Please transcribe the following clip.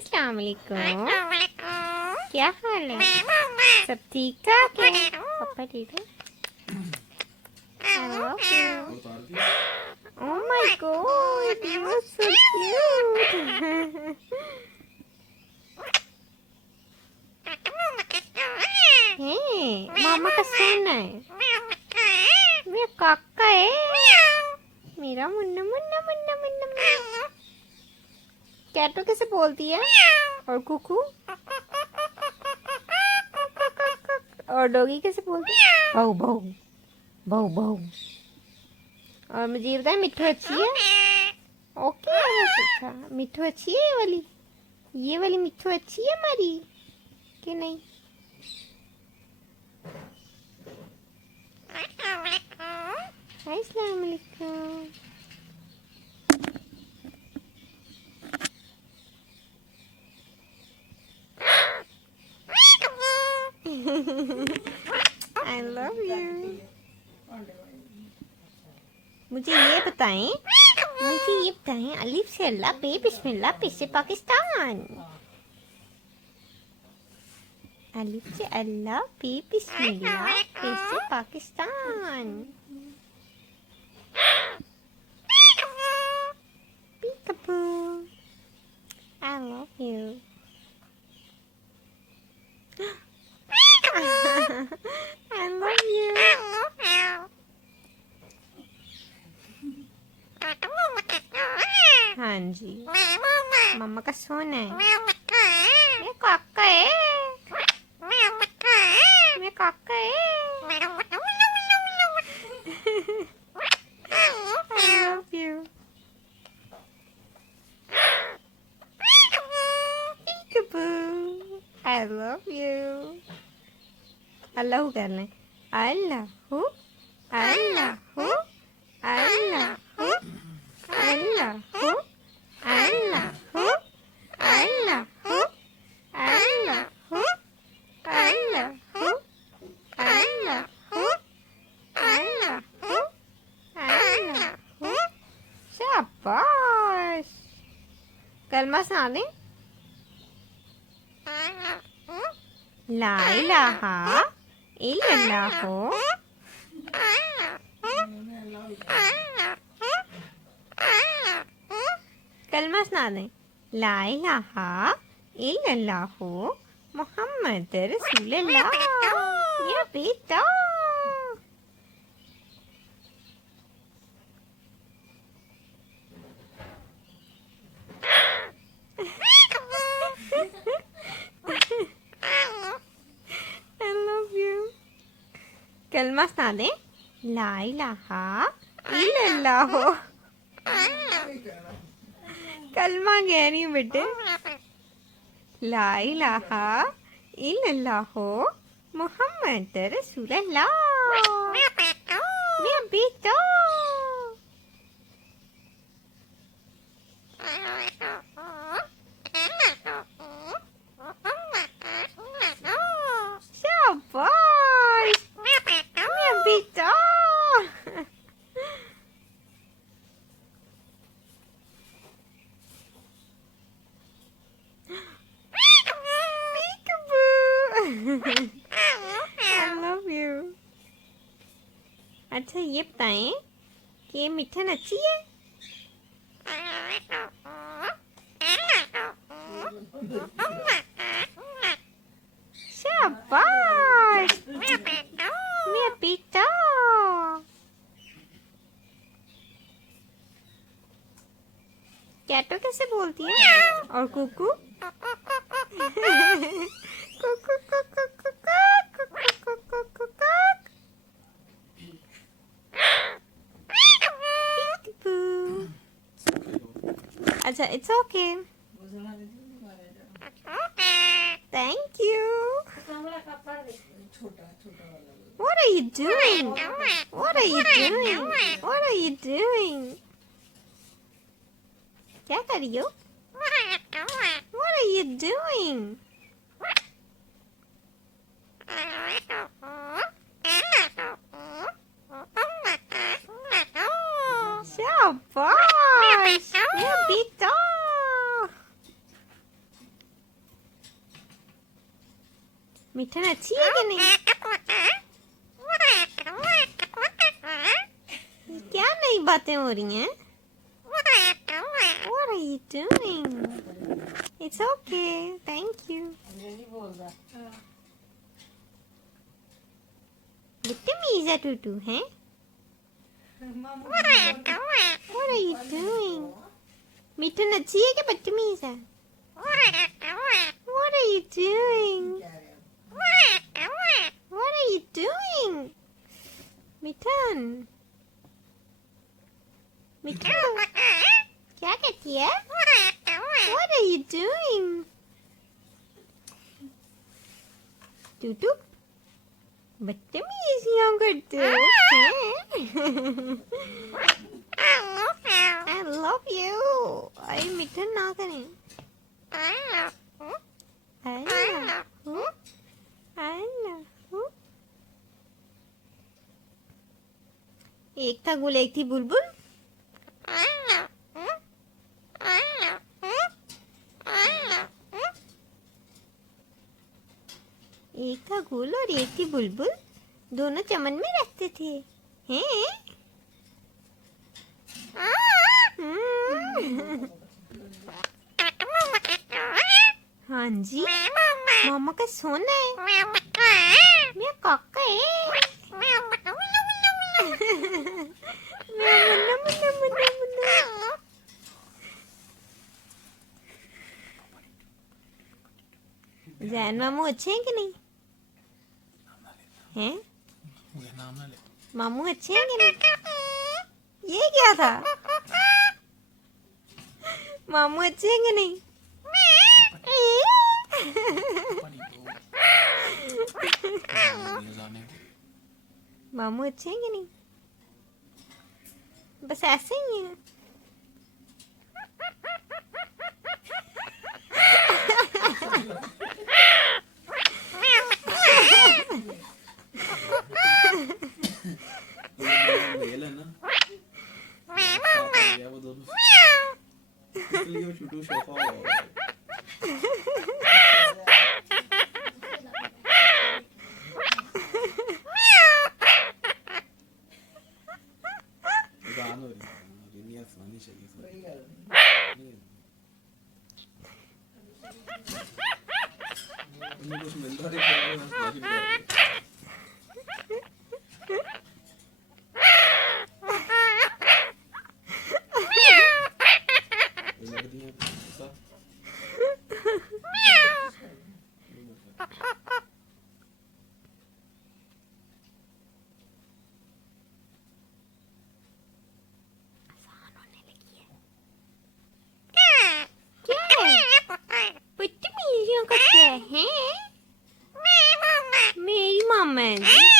अस्सलाम वालेकुम। क्या हाल है? सब ठीक ठाक है? पापा ठीक है? Oh my god, you are so cute. Hey, मामा का सोना है। मेरा काका है। मेरा मुन्ना मुन्ना मुन्ना मुन्ना मुन्ना। कैटो कैसे बोलती है? और कुकू? और डॉगी कैसे बोलती है? बहु बहु बहु बहु। और मुझे ये बताए मिट्ठू अच्छी है? ओके अच्छा, मिट्ठू अच्छी है ये वाली मिट्ठू अच्छी है हमारी कि नहीं? अस्सलाम वालेकुम। I love you. मुझे ये बताएं अलिफ से अल्लाह बे बिस्मिल्लाह पे से पाकिस्तान। अलिफ से अल्लाह बे बिस्मिल्लाह पे से Pakistan. Peekaboo. I love you. I love you. हाँ जी, मम्मा का सोना है। ये काका है। ये काका है। I love you. Peekaboo. I love you. अल्लाह कर लें। अल्लाह अल्लाह अल्लाह अल्लाह अल्लाह अल्लाह अल्लाह अल्लाह अल्लाह अल्लाह। शाबाश। कलमा सुना दें। ला इलाहा इल्लल्लाहु कलमा सुना दें। ला इलाहा इल्लल्लाहु मुहम्मद रसूलुल्लाह। या बेटा I love you. कलमा सुना दें। ला इलाहा इल्लल्लाहु। कलमा कह रही हूँ बेटे। ला इलाहा इल्लल्लाहु मुहम्मद रसूलुल्लाह। मेरा बेटा शाबाश। मेरा बेटा I love you. अच्छा ये बताएं कि ये मिठन अच्छी है? शाबाश मेरा बेटा। कैटो कैसे बोलती है? और कुकू? अच्छा it's okay. Thank you. What are you doing? What are you doing? What are you doing? क्या कर रही हो? What are you doing? शाबाश मेरा बेटा। मिठन अच्छी है कि नहीं? क्या नई बातें हो रही हैं? What are you doing? It's okay. Thank you. बदतमीज है टूटू हैं? What are you doing? Mithan अच्छी है कि बदतमीज है? What are you doing? What are you doing? Mithan Mithan क्या कहती है? What are you doing? टूटू बदतमीजियां करते हो हैं? I love you. अरे मिठन ना करें। I love you. एक था गुल एक थी बुलबुल। एक था गुल और एक थी बुलबुल, दोनों चमन में रहते थे हैं? हाँ जी, मामा का सोना है। मेरा काका है। मुन्ना मुन्ना मुन्ना मुन्ना। जैन मामू अच्छे हैं कि नहीं? हैं? मामू अच्छे हैं कि नहीं? ये क्या था? मामू अच्छे हैं कि नहीं? मामू अच्छे हैं कि नहीं? बस ऐसे ही है। Tutu sofa कुछ मिलता है बदतमीजियां करते हैं मेरी मामा जी।